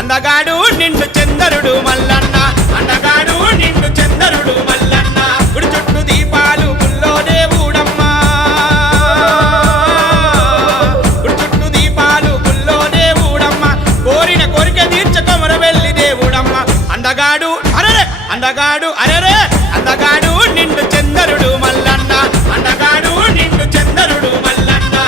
అందగాడు నిండు చందరుడు మల్లన్న, అందగాడు నిండు చందరుడు మల్లన్న, గుడి చుట్టూ దీపాలు గుల్లో దేవుడమ్మా, గుడి చుట్టూ దీపాలు గుల్లో దేవుడమ్మ, కోరిన కోరిక తీర్చ కొమరవెల్లి దేవుడమ్మ. అందగాడు అరెరే, అందగాడు అరెరే, అందగాడు నిండు చందరుడు మల్లన్న, అందగాడు నిండు చందరుడు మల్లన్న.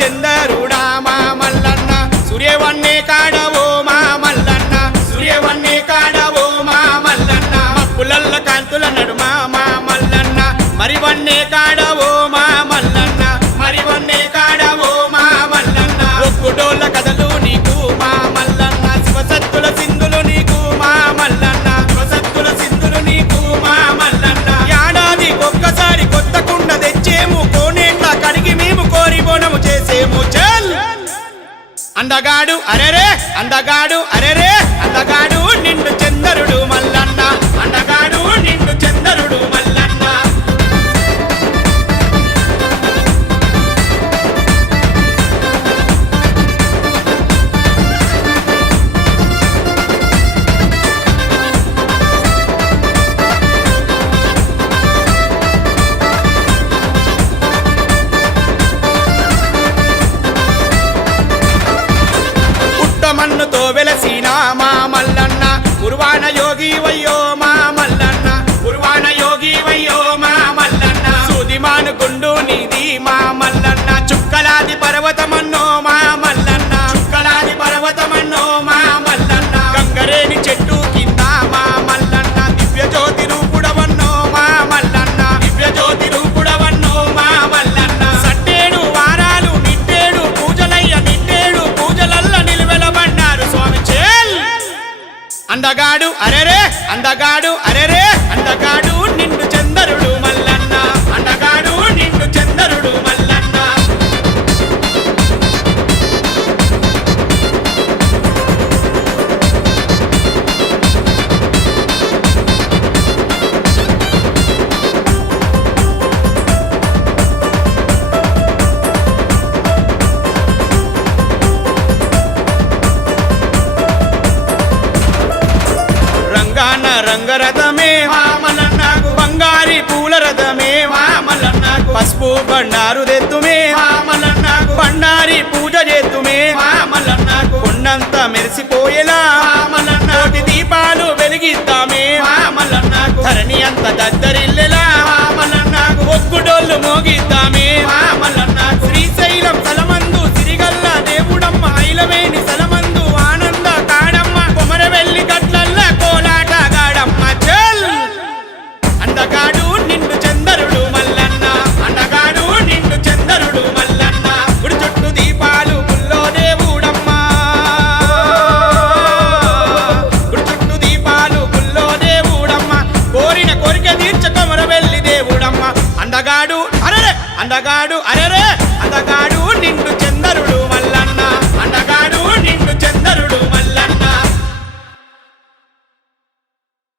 చందరుడా మా మల్లన్న, సూర్యవన్నే కాడవో మా మల్లన్న, సూర్యవన్నే కాడవో మా మల్లన్న, మప్పులల్ల కాంతుల నడుమ మా మల్లన్న, మరివన్నే కాడవో మా మల్లన్న, మరివన్నే కాడవో మా మల్లన్న, ఒక్కుడోళ్ళ కథలు నీకు మా మల్లన్న, శివసత్తుల సింధులు నీకు మా మల్లన్న, శివసత్తుల సింధులు నీకు మా మల్లన్న. ఏడాదికి ఒక్కసారి కొత్త కుండ తెచ్చేము, కోనేట్ల కడిగి మేము కోరి బోనము చేసేము. చల్ అందగాడు అరెరే, అందగాడు అరెరే, అందగాడు నిండు చందరుడు మల్లన్న, అందగాడు నిండు చందరుడు మల్లన్న. మన్నుతో వెలసిన మా మల్లన్న, కుర్వాణ యోగి వయ్యో మా మల్లన్న, కుర్వాణ యోగి వయ్యో మా మల్లన్న, సూదిమాను గుండు నీది మా మల్లన్న, చుక్కలాది పర్వతమన్నో మా మల్లన్న, చుక్కలాది పర్వతమన్నో మా మల్లన్న, గంగరేని చెట్టు కింద మా మల్లన్న, దివ్య జ్యోతి రూపుడవన్నో మా మల్లన్న, దివ్య జ్యోతి రూపుడవన్నో మా మల్లన్న. సట్టేడు వారాలు నిట్టేడు పూజలయ్య, నిట్టేడు పూజలల్ల నిలువెలబడ్డారు స్వామి. చేల్ అందగాడు అరెరే, అందగాడు అరెరే, అందగాడు నిండు చందరుడు మల్లన్న, అందగాడు నిండు చందరుడు మల్లన్న. రంగాన రంగరథమే మా మల్లన్నకు, బంగారి పూల రథమే మా మల్లన్నకు, పసుపు బండారు దెత్తుమే మా మల్లన్నకు, బండారి పూజ చేతుమే మా మల్లన్నకు, కొండంత మెరిసిపోయేలా మా మల్లన్న, కోటి దీపాలు వెలిగిద్దామే మా మల్లన్నకు, ధరణి అంత దద్దరిల్లెలా మా మల్లన్నకు, ఒక్కుడోళ్ళు మోగిద్దామే మా మల్లన్నకు. శ్రీశైలం సలమందు సిరిగల్ల దేవుడమ్మ, ఐలవేని సలమందు ఆనంద కాడమ్మ, కొమరవెల్లి గట్లల్ల కోలాట గాడమ్మ. చల్ అందగాడు నిండు చందరుడు మల్లన్న, అందగాడు నిండు చందరుడు మల్లన్న, గుడి చుట్టూ దీపాలు గుల్లో దేవుడమ్మ, గుడి చుట్టూ దీపాలు గుల్లో దేవుడమ్మ, కోరిన కోరిక తీర్చ కొమరవెల్లి దేవుడమ్మ. అందగాడు అరెరే, అందగాడు అరెరే,